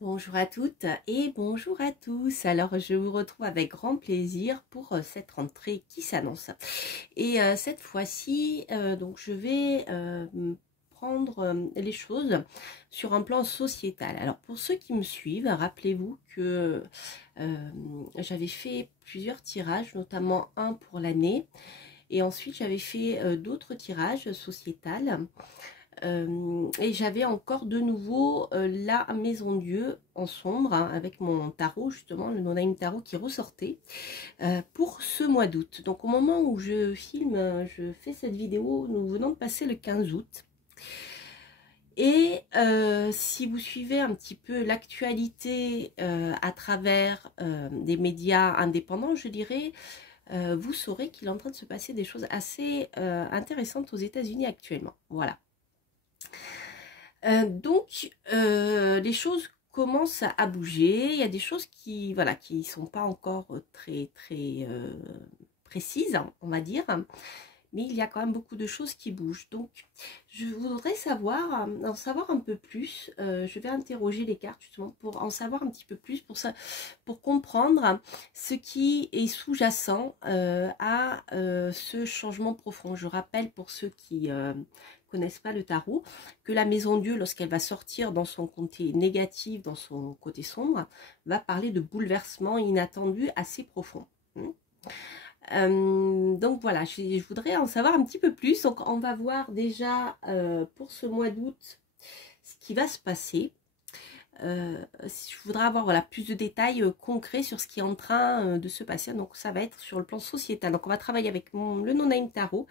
Bonjour à toutes et bonjour à tous. Alors je vous retrouve avec grand plaisir pour cette rentrée qui s'annonce. Et cette fois-ci, donc je vais prendre les choses sur un plan sociétal. Alors pour ceux qui me suivent, rappelez-vous que j'avais fait plusieurs tirages, notamment un pour l'année, et ensuite j'avais fait d'autres tirages sociétals. Et j'avais encore de nouveau la Maison Dieu en sombre, hein, avec mon tarot, justement, le No-Name Tarot qui ressortait pour ce mois d'août. Donc au moment où je filme, je fais cette vidéo, nous venons de passer le 15 août. Et si vous suivez un petit peu l'actualité à travers des médias indépendants, je dirais, vous saurez qu'il est en train de se passer des choses assez intéressantes aux États-Unis actuellement. Voilà. Donc, les choses commencent à bouger. Il y a des choses qui, voilà, qui sont pas encore très précises, on va dire, mais il y a quand même beaucoup de choses qui bougent. Donc, je voudrais en savoir un peu plus. Je vais interroger les cartes justement pour en savoir un petit peu plus, pour comprendre ce qui est sous-jacent à ce changement profond. Je rappelle pour ceux qui connaissent pas le tarot, que la Maison Dieu, lorsqu'elle va sortir dans son côté négatif, dans son côté sombre, va parler de bouleversements inattendus assez profonds. Donc voilà, je voudrais en savoir un petit peu plus. Donc on va voir déjà pour ce mois d'août ce qui va se passer. Je voudrais avoir voilà, plus de détails concrets sur ce qui est en train de se passer. Donc ça va être sur le plan sociétal. Donc on va travailler avec le No-Name Tarot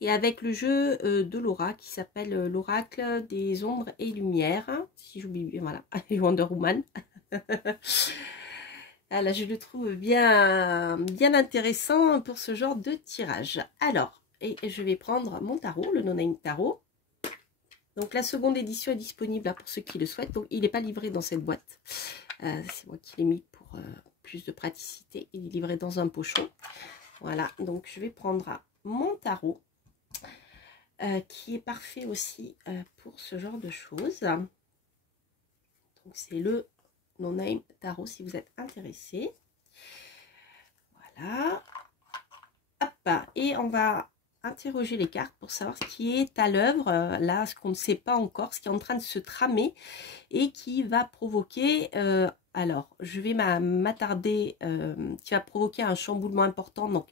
et avec le jeu de Laura qui s'appelle l'Oracle des ombres et lumières. Si j'oublie bien, voilà, et Wonder Woman. Là, je le trouve bien intéressant pour ce genre de tirage. Alors, et je vais prendre mon tarot, le No-Name Tarot. Donc la seconde édition est disponible là, pour ceux qui le souhaitent. Donc il n'est pas livré dans cette boîte. C'est moi qui l'ai mis pour plus de praticité. Il est livré dans un pochon. Voilà, donc je vais prendre mon tarot. Qui est parfait aussi pour ce genre de choses. Donc c'est le No-Name Tarot si vous êtes intéressé. Voilà. Hop. Et on va interroger les cartes pour savoir ce qui est à l'œuvre, là, ce qu'on ne sait pas encore, ce qui est en train de se tramer et qui va provoquer, alors je vais m'attarder, qui va provoquer un chamboulement important. Donc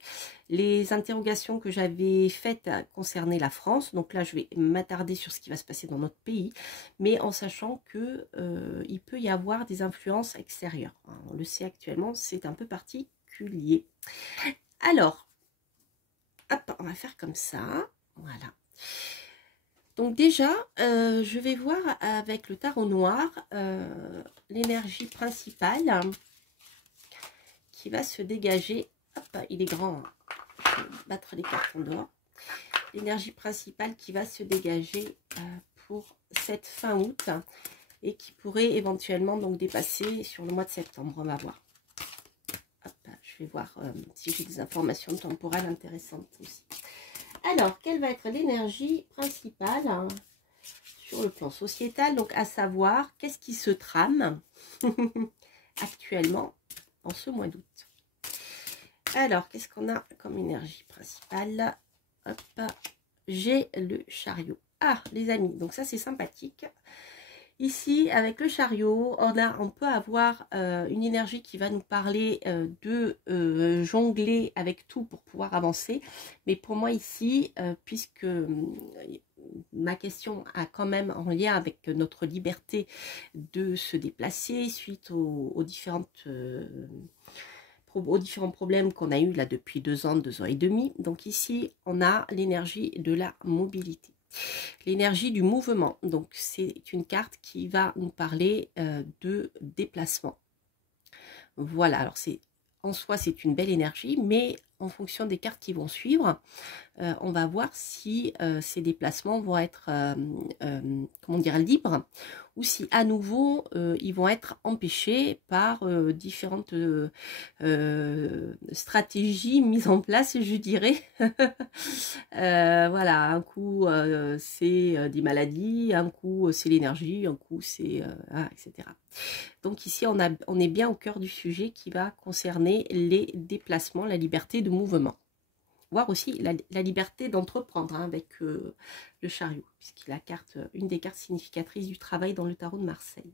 les interrogations que j'avais faites concernaient la France, donc là je vais m'attarder sur ce qui va se passer dans notre pays, mais en sachant que il peut y avoir des influences extérieures. On le sait actuellement, c'est un peu particulier. Alors, hop, on va faire comme ça, voilà. Donc déjà, je vais voir avec le tarot noir l'énergie principale qui va se dégager. Hop, il est grand, hein. Je vais battre les cartes en dehors. L'énergie principale qui va se dégager pour cette fin août et qui pourrait éventuellement donc dépasser sur le mois de septembre. On va voir. Hop, je vais voir si j'ai des informations temporelles intéressantes aussi. Alors, quelle va être l'énergie principale sur le plan sociétal? Donc, à savoir, qu'est-ce qui se trame actuellement en ce mois d'août? Alors, qu'est-ce qu'on a comme énergie principale? Hop, j'ai le chariot. Ah, les amis, donc ça, c'est sympathique. Ici, avec le chariot, on peut avoir une énergie qui va nous parler de jongler avec tout pour pouvoir avancer. Mais pour moi ici, puisque ma question a quand même en lien avec notre liberté de se déplacer suite aux différents problèmes qu'on a eu là depuis 2 ans et demi. Donc ici, on a l'énergie de la mobilité. L'énergie du mouvement, donc c'est une carte qui va nous parler de déplacement. Voilà, alors en soi c'est une belle énergie, mais en fonction des cartes qui vont suivre, on va voir si ces déplacements vont être comment dire, libres ou si à nouveau ils vont être empêchés par différentes stratégies mises en place, je dirais. Voilà, un coup c'est des maladies, un coup c'est l'énergie, un coup c'est etc. Donc ici on est bien au cœur du sujet qui va concerner les déplacements, la liberté de mouvement, voire aussi la liberté d'entreprendre hein, avec le chariot, puisqu'il est une des cartes significatrices du travail dans le tarot de Marseille.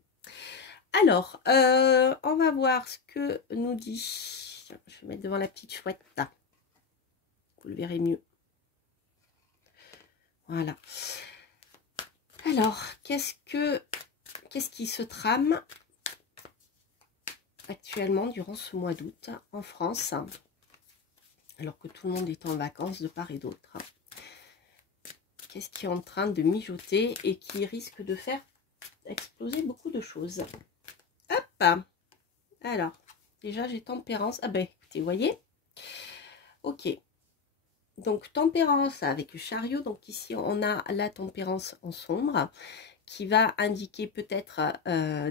Alors, on va voir ce que nous dit. Je vais mettre devant la petite chouette, là. Vous le verrez mieux. Voilà. Alors, qu'est-ce qui se trame actuellement durant ce mois d'août en France, alors que tout le monde est en vacances de part et d'autre? Qu'est-ce qui est en train de mijoter et qui risque de faire exploser beaucoup de choses? Hop! Alors, déjà j'ai tempérance. Ah ben, écoutez, vous voyez? Ok. Donc, tempérance avec le chariot. Donc, ici, on a la tempérance en sombre qui va indiquer peut-être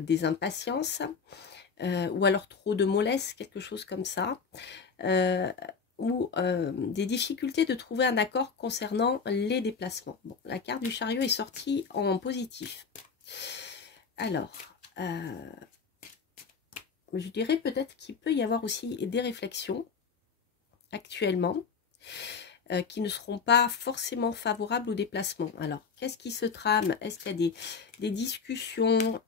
des impatiences ou alors trop de mollesse, quelque chose comme ça. Ou des difficultés de trouver un accord concernant les déplacements. Bon, la carte du chariot est sortie en positif. Alors, je dirais peut-être qu'il peut y avoir aussi des réflexions actuellement qui ne seront pas forcément favorables au déplacement. Alors, qu'est-ce qui se trame? Est-ce qu'il y a des discussions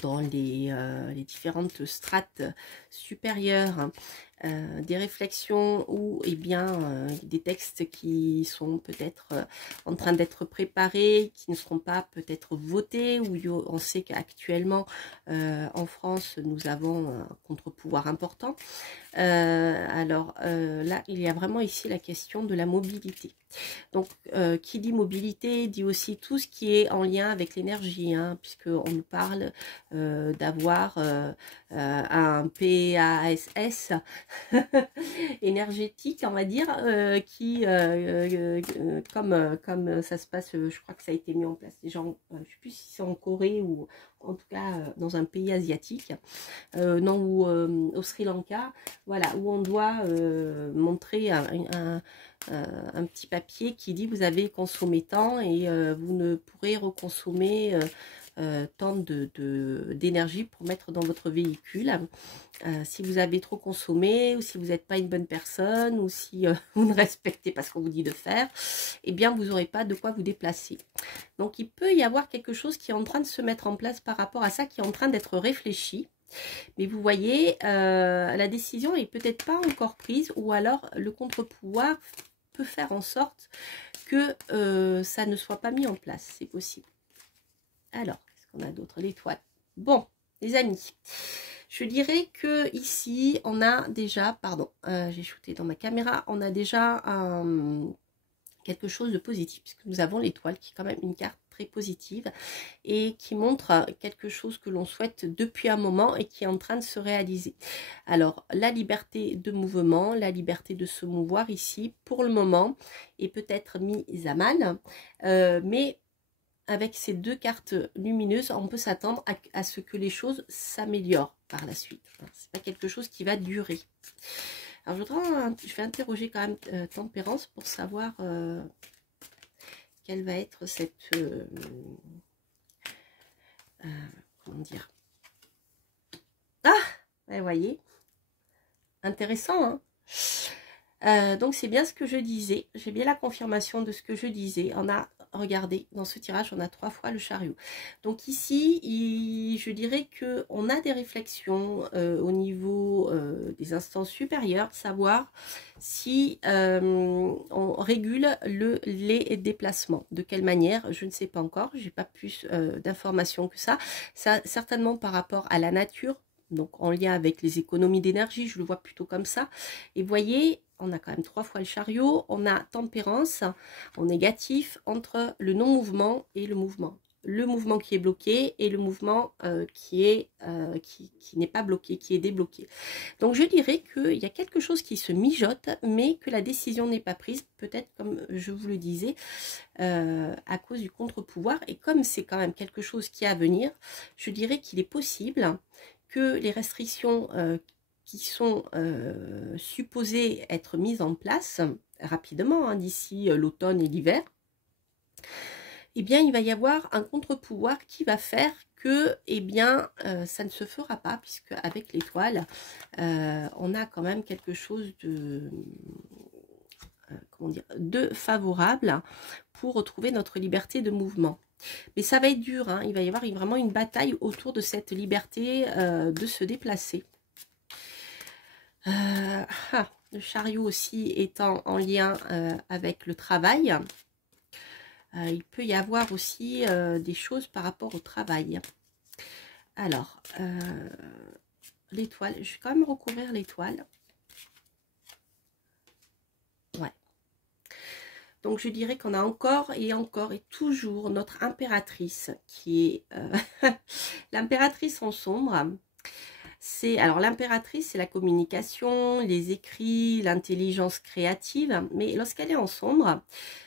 dans les différentes strates supérieures, hein, des réflexions ou eh bien des textes qui sont peut-être en train d'être préparés, qui ne seront pas peut-être votés, où on sait qu'actuellement en France nous avons un contre-pouvoir important. Alors là il y a vraiment ici la question de la mobilité. Donc qui dit mobilité dit aussi tout ce qui est en lien avec l'énergie, hein, puisqu'on nous parle d'avoir un PASS énergétique, on va dire, qui, comme ça se passe, je crois que ça a été mis en place déjà, je ne sais plus si c'est en Corée ou en tout cas dans un pays asiatique, non, ou au Sri Lanka, voilà, où on doit montrer un petit papier qui dit vous avez consommé tant et vous ne pourrez reconsommer tant d'énergie pour mettre dans votre véhicule. Si vous avez trop consommé, ou si vous n'êtes pas une bonne personne, ou si vous ne respectez pas ce qu'on vous dit de faire, eh bien vous n'aurez pas de quoi vous déplacer. Donc il peut y avoir quelque chose qui est en train de se mettre en place par rapport à ça, qui est en train d'être réfléchi. Mais vous voyez, la décision est peut-être pas encore prise, ou alors le contre-pouvoir peut faire en sorte que ça ne soit pas mis en place. C'est possible. Alors, qu'est-ce qu'on a d'autre? L'étoile. Bon, les amis, je dirais que ici, on a déjà, pardon, j'ai shooté dans ma caméra, on a déjà quelque chose de positif, puisque nous avons l'étoile qui est quand même une carte très positive et qui montre quelque chose que l'on souhaite depuis un moment et qui est en train de se réaliser. Alors, la liberté de mouvement, la liberté de se mouvoir ici, pour le moment, est peut-être mise à mal, mais avec ces deux cartes lumineuses, on peut s'attendre à ce que les choses s'améliorent par la suite. C'est pas quelque chose qui va durer. Alors, je vais interroger quand même Tempérance pour savoir quelle va être cette... comment dire? Ah, vous voyez, intéressant, hein. Donc c'est bien ce que je disais, j'ai bien la confirmation de ce que je disais. On a, regardez, dans ce tirage, on a 3 fois le chariot. Donc ici, je dirais que on a des réflexions au niveau des instances supérieures, savoir si on régule les déplacements. De quelle manière, je ne sais pas encore, j'ai pas plus d'informations que ça. Ça, certainement par rapport à la nature, donc en lien avec les économies d'énergie, je le vois plutôt comme ça. Et vous voyez, on a quand même 3 fois le chariot, on a tempérance en négatif entre le non-mouvement et le mouvement. le mouvement qui est bloqué et le mouvement qui n'est pas bloqué, qui est débloqué. Donc je dirais qu'il y a quelque chose qui se mijote, mais que la décision n'est pas prise, peut-être comme je vous le disais, à cause du contre-pouvoir. Et comme c'est quand même quelque chose qui est à venir, je dirais qu'il est possible que les restrictions qui sont supposées être mises en place rapidement, hein, d'ici l'automne et l'hiver, eh bien, il va y avoir un contre-pouvoir qui va faire que, eh bien, ça ne se fera pas, puisque avec l'étoile, on a quand même quelque chose de, comment dire, de favorable pour retrouver notre liberté de mouvement. Mais ça va être dur, hein, il va y avoir vraiment une bataille autour de cette liberté de se déplacer. Le chariot aussi étant en lien avec le travail. Il peut y avoir aussi des choses par rapport au travail. Alors, l'étoile, je vais quand même recouvrir l'étoile. Ouais. Donc, je dirais qu'on a encore et toujours notre impératrice qui est l'impératrice en sombre. Alors, l'impératrice, c'est la communication, les écrits, l'intelligence créative. Mais lorsqu'elle est en sombre,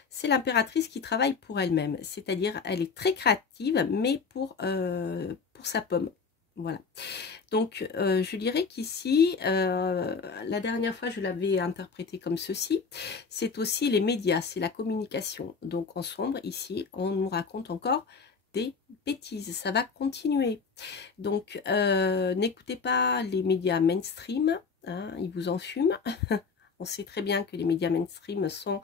c'est l'impératrice qui travaille pour elle-même. C'est-à-dire, elle est très créative, mais pour sa pomme. Voilà. Donc, je dirais qu'ici, la dernière fois, je l'avais interprété comme ceci. C'est aussi les médias, c'est la communication. Donc, en sombre, ici, on nous raconte encore des bêtises. Ça va continuer. Donc, n'écoutez pas les médias mainstream. Hein, ils vous en fument. On sait très bien que les médias mainstream sont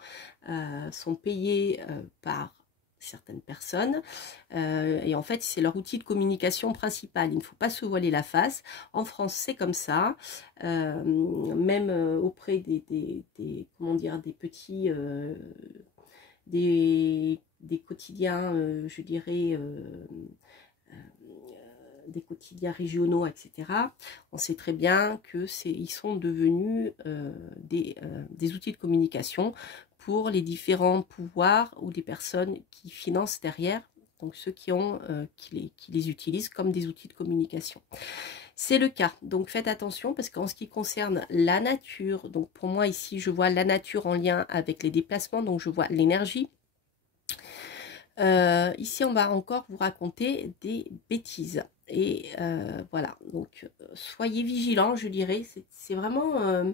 payés par certaines personnes et en fait c'est leur outil de communication principal. Il ne faut pas se voiler la face. En France c'est comme ça, même auprès des comment dire, des petits des quotidiens, je dirais des quotidiens régionaux, etc. On sait très bien que ils sont devenus des outils de communication pour les différents pouvoirs ou les personnes qui financent derrière, donc ceux qui les utilisent comme des outils de communication. C'est le cas, donc faites attention parce qu'en ce qui concerne la nature, donc pour moi ici je vois la nature en lien avec les déplacements, donc je vois l'énergie. Ici on va encore vous raconter des bêtises et voilà, donc soyez vigilants, je dirais. C'est vraiment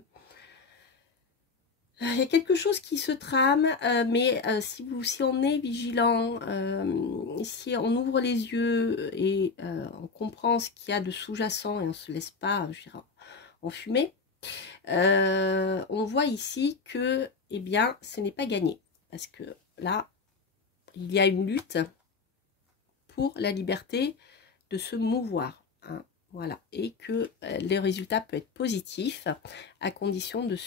il y a quelque chose qui se trame, mais si on est vigilant, si on ouvre les yeux et on comprend ce qu'il y a de sous-jacent et on ne se laisse pas, je dirais, enfumer, on voit ici que, eh bien, ce n'est pas gagné. Parce que là, il y a une lutte pour la liberté de se mouvoir. Hein, voilà. Et que les résultats peuvent être positifs à condition de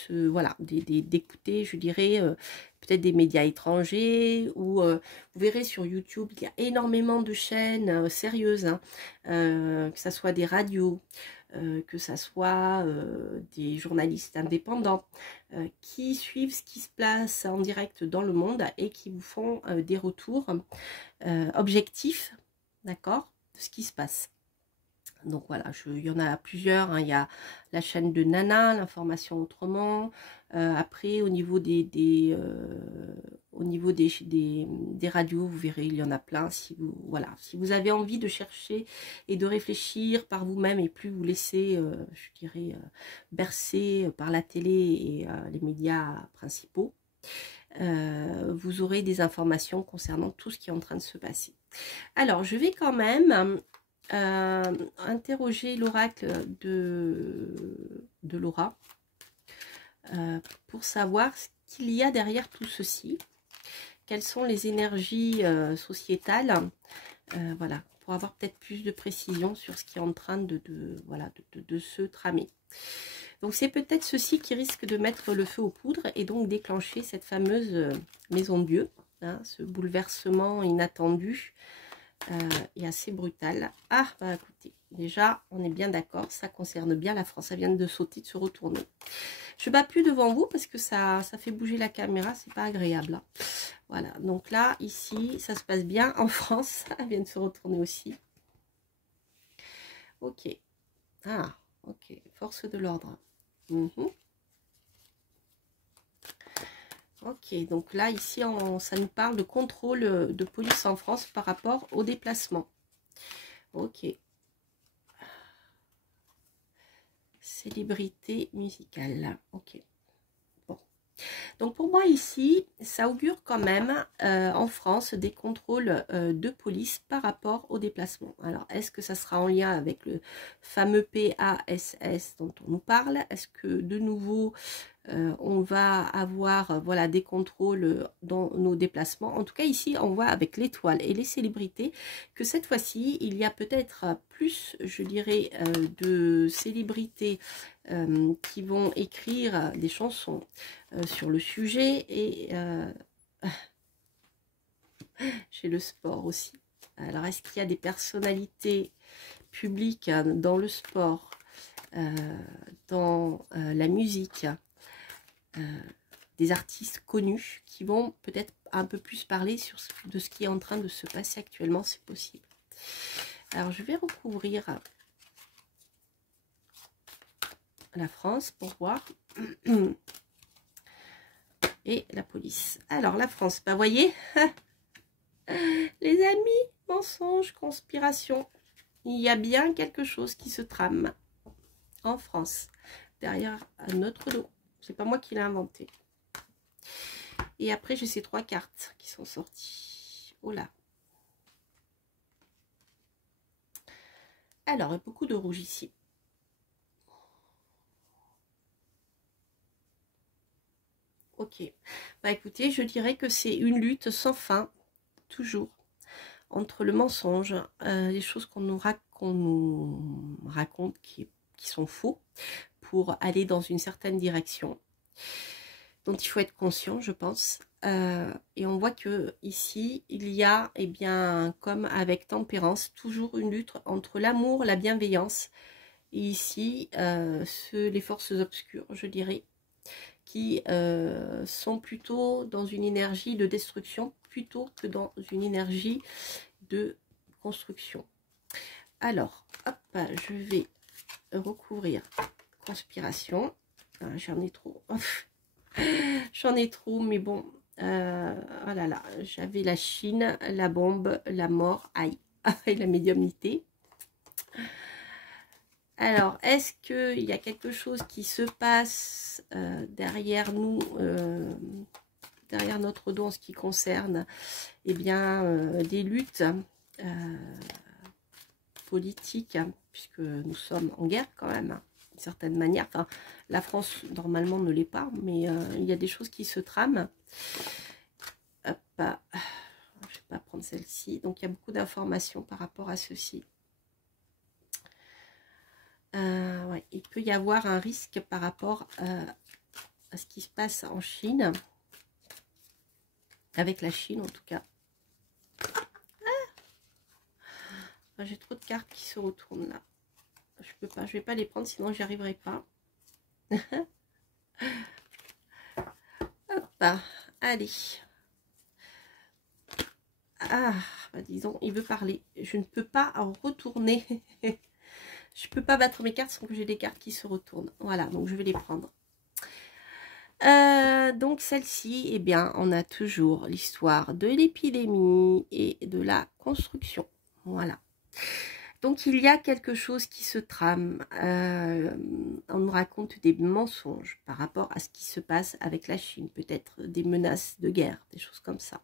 d'écouter, je dirais, peut-être des médias étrangers ou vous verrez sur YouTube, il y a énormément de chaînes sérieuses, hein, que ce soit des radios, que ce soit des journalistes indépendants qui suivent ce qui se passe en direct dans le monde et qui vous font des retours objectifs, d'accord, de ce qui se passe. Donc voilà, il y en a plusieurs, hein. Il y a la chaîne de Nana, l'information autrement. Après, au niveau des radios, vous verrez, il y en a plein. Si vous avez envie de chercher et de réfléchir par vous-même et plus vous laisser, je dirais, bercer par la télé et les médias principaux, vous aurez des informations concernant tout ce qui est en train de se passer. Alors, je vais quand même interroger l'oracle de Laura pour savoir ce qu'il y a derrière tout ceci, quelles sont les énergies sociétales, voilà, pour avoir peut-être plus de précision sur ce qui est en train de se tramer. Donc c'est peut-être ceci qui risque de mettre le feu aux poudres et donc déclencher cette fameuse maison de Dieu, hein, ce bouleversement inattendu et assez brutal. Ah, bah écoutez, déjà, on est bien d'accord, ça concerne bien la France. Ça vient de sauter, de se retourner. Je ne bats plus devant vous parce que ça fait bouger la caméra, c'est pas agréable. Hein. Voilà, donc là, ici, ça se passe bien. En France, elle vient de se retourner aussi. Ok. Ah, ok. Force de l'ordre. Ok, donc là, ici, ça nous parle de contrôle de police en France par rapport au déplacement. Ok. Célébrité musicale. Ok. Bon. Donc pour moi ici, ça augure quand même en France des contrôles de police par rapport au déplacement. Alors est-ce que ça sera en lien avec le fameux PASS dont on nous parle? Est-ce que de nouveau on va avoir voilà, des contrôles dans nos déplacements? En tout cas ici on voit avec l'étoile et les célébrités que cette fois-ci il y a peut-être plus, je dirais, de célébrités qui vont écrire des chansons sur le sujet, et chez le sport aussi. Alors est-ce qu'il y a des personnalités publiques dans le sport, dans la musique, des artistes connus qui vont peut-être un peu plus parler de ce qui est en train de se passer actuellement? C'est possible. Alors je vais recouvrir la France pour voir. Et la police. Alors la France, bah voyez, les amis, mensonges, conspiration, il y a bien quelque chose qui se trame en France, derrière notre dos. C'est pas moi qui l'ai inventé. Et après, j'ai ces 3 cartes qui sont sorties. Oh là. Alors, beaucoup de rouge ici. Ok. Bah écoutez, je dirais que c'est une lutte sans fin, toujours, entre le mensonge, les choses qu'on nous raconte qui sont faux, pour aller dans une certaine direction, dont il faut être conscient, je pense. Et on voit que ici, il y a, eh bien, comme avec tempérance, toujours une lutte entre l'amour, la bienveillance, et ici, les forces obscures, je dirais, qui sont plutôt dans une énergie de destruction, plutôt que dans une énergie de construction. Alors, hop, je vais recouvrir conspiration. J'en ai trop. J'en ai trop, mais bon. Oh là là, j'avais la Chine, la bombe, la mort, aïe, et la médiumnité. Alors, est-ce qu'il y a quelque chose qui se passe derrière nous, derrière notre dos en ce qui concerne, eh bien, des luttes politiques, puisque nous sommes en guerre quand même, d'une certaine manière. Enfin, la France, normalement, ne l'est pas, mais il y a des choses qui se trament. Hop, je ne vais pas prendre celle-ci. Donc, il y a beaucoup d'informations par rapport à ceci. Ouais, il peut y avoir un risque par rapport à ce qui se passe en Chine, avec la Chine en tout cas. J'ai trop de cartes qui se retournent là. Je peux pas, je vais pas les prendre sinon j'y arriverai pas. Hop, allez. Ah, bah disons, il veut parler. Je ne peux pas en retourner. Je peux pas battre mes cartes sans que j'ai des cartes qui se retournent. Voilà, donc je vais les prendre. Donc celle-ci, eh bien, on a toujours l'histoire de l'épidémie et de la construction. Voilà. Donc il y a quelque chose qui se trame. On nous raconte des mensonges par rapport à ce qui se passe avec la Chine. Peut-être des menaces de guerre, des choses comme ça.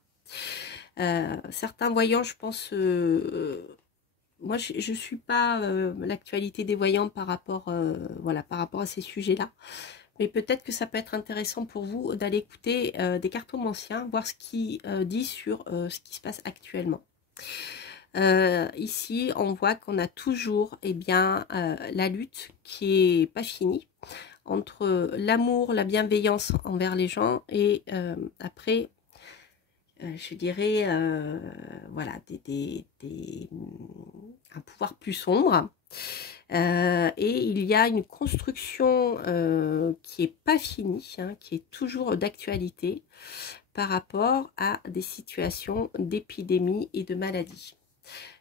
Certains voyants, je pense... moi, je ne suis pas l'actualité des voyants par rapport, voilà, par rapport à ces sujets-là. Mais peut-être que ça peut être intéressant pour vous d'aller écouter des cartons anciens, voir ce qu'ils disent sur ce qui se passe actuellement. Ici, on voit qu'on a toujours eh bien, la lutte qui n'est pas finie entre l'amour, la bienveillance envers les gens et après, je dirais, voilà, un pouvoir plus sombre. Et il y a une construction qui n'est pas finie, hein, qui est toujours d'actualité, par rapport à des situations d'épidémie et de maladie.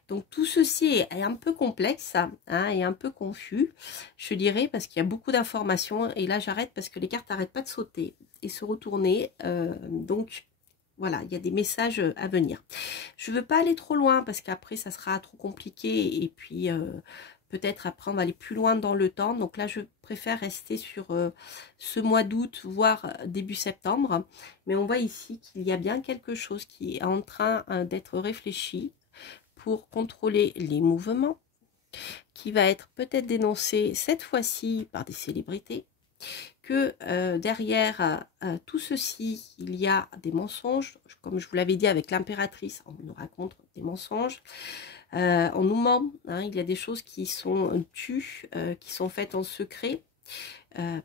Donc tout ceci est un peu complexe hein, et un peu confus, je dirais, parce qu'il y a beaucoup d'informations. Et là j'arrête parce que les cartes n'arrêtent pas de sauter et se retourner. Donc voilà, il y a des messages à venir. Je ne veux pas aller trop loin parce qu'après ça sera trop compliqué et puis peut-être après on va aller plus loin dans le temps. Donc là je préfère rester sur ce mois d'août, voire début septembre. Mais on voit ici qu'il y a bien quelque chose qui est en train d'être réfléchi pour contrôler les mouvements, qui va être peut-être dénoncé cette fois-ci par des célébrités, que derrière tout ceci, il y a des mensonges, comme je vous l'avais dit avec l'impératrice, on nous raconte des mensonges, on nous ment, hein, il y a des choses qui sont tues, qui sont faites en secret,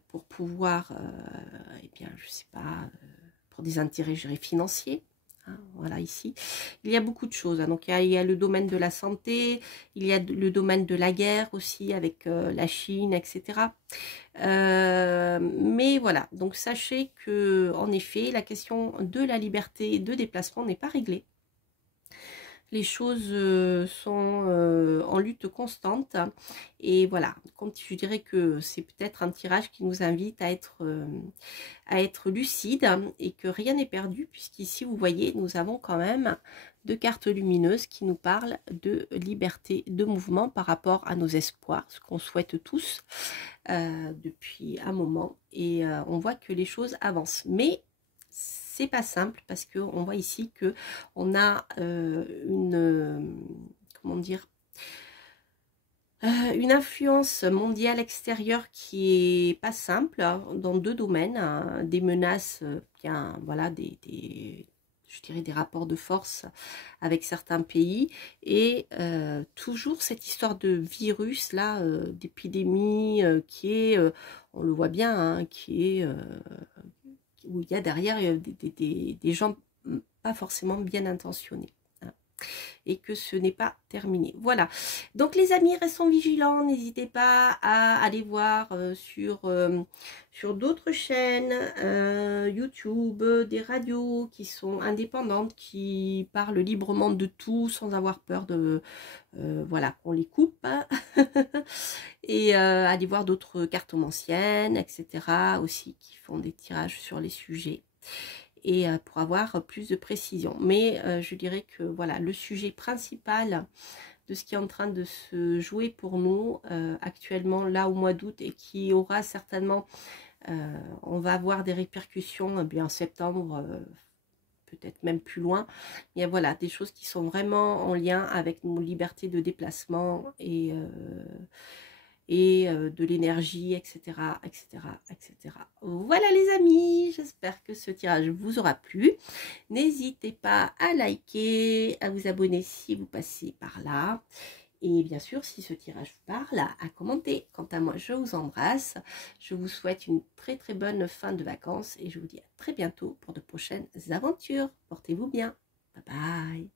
pour pouvoir, eh bien, je sais pas, pour des intérêts, je dirais, financiers. Voilà, ici, il y a beaucoup de choses. Hein. Donc, il y a le domaine de la santé, il y a le domaine de la guerre aussi avec la Chine, etc. Mais voilà, donc sachez que, en effet, la question de la liberté de déplacement n'est pas réglée. Les choses sont en lutte constante et voilà, je dirais que c'est peut-être un tirage qui nous invite à être lucide et que rien n'est perdu, puisqu'ici vous voyez nous avons quand même deux cartes lumineuses qui nous parlent de liberté de mouvement par rapport à nos espoirs, ce qu'on souhaite tous depuis un moment, et on voit que les choses avancent, mais c'est pas simple parce que on voit ici que on a comment dire, une influence mondiale extérieure qui est pas simple hein, dans deux domaines, hein, des menaces, bien voilà, je dirais des rapports de force avec certains pays, et toujours cette histoire de virus là, d'épidémie qui est, on le voit bien, hein, qui est où il y a derrière des gens pas forcément bien intentionnés. Hein, et que ce n'est pas terminé. Voilà. Donc les amis, restons vigilants. N'hésitez pas à aller voir sur d'autres chaînes, YouTube, des radios qui sont indépendantes, qui parlent librement de tout sans avoir peur de voilà, qu'on les coupe. Hein. Et aller voir d'autres cartomanciennes, etc. aussi, qui font des tirages sur les sujets. Et pour avoir plus de précision. Mais je dirais que voilà, le sujet principal de ce qui est en train de se jouer pour nous actuellement là au mois d'août, et qui aura certainement, on va avoir des répercussions bien en septembre, peut-être même plus loin. Il y a voilà, des choses qui sont vraiment en lien avec nos libertés de déplacement et de l'énergie, etc., etc., etc. Voilà les amis, j'espère que ce tirage vous aura plu. N'hésitez pas à liker, à vous abonner si vous passez par là. Et bien sûr, si ce tirage vous parle, à commenter. Quant à moi, je vous embrasse. Je vous souhaite une très très bonne fin de vacances et je vous dis à très bientôt pour de prochaines aventures. Portez-vous bien. Bye bye.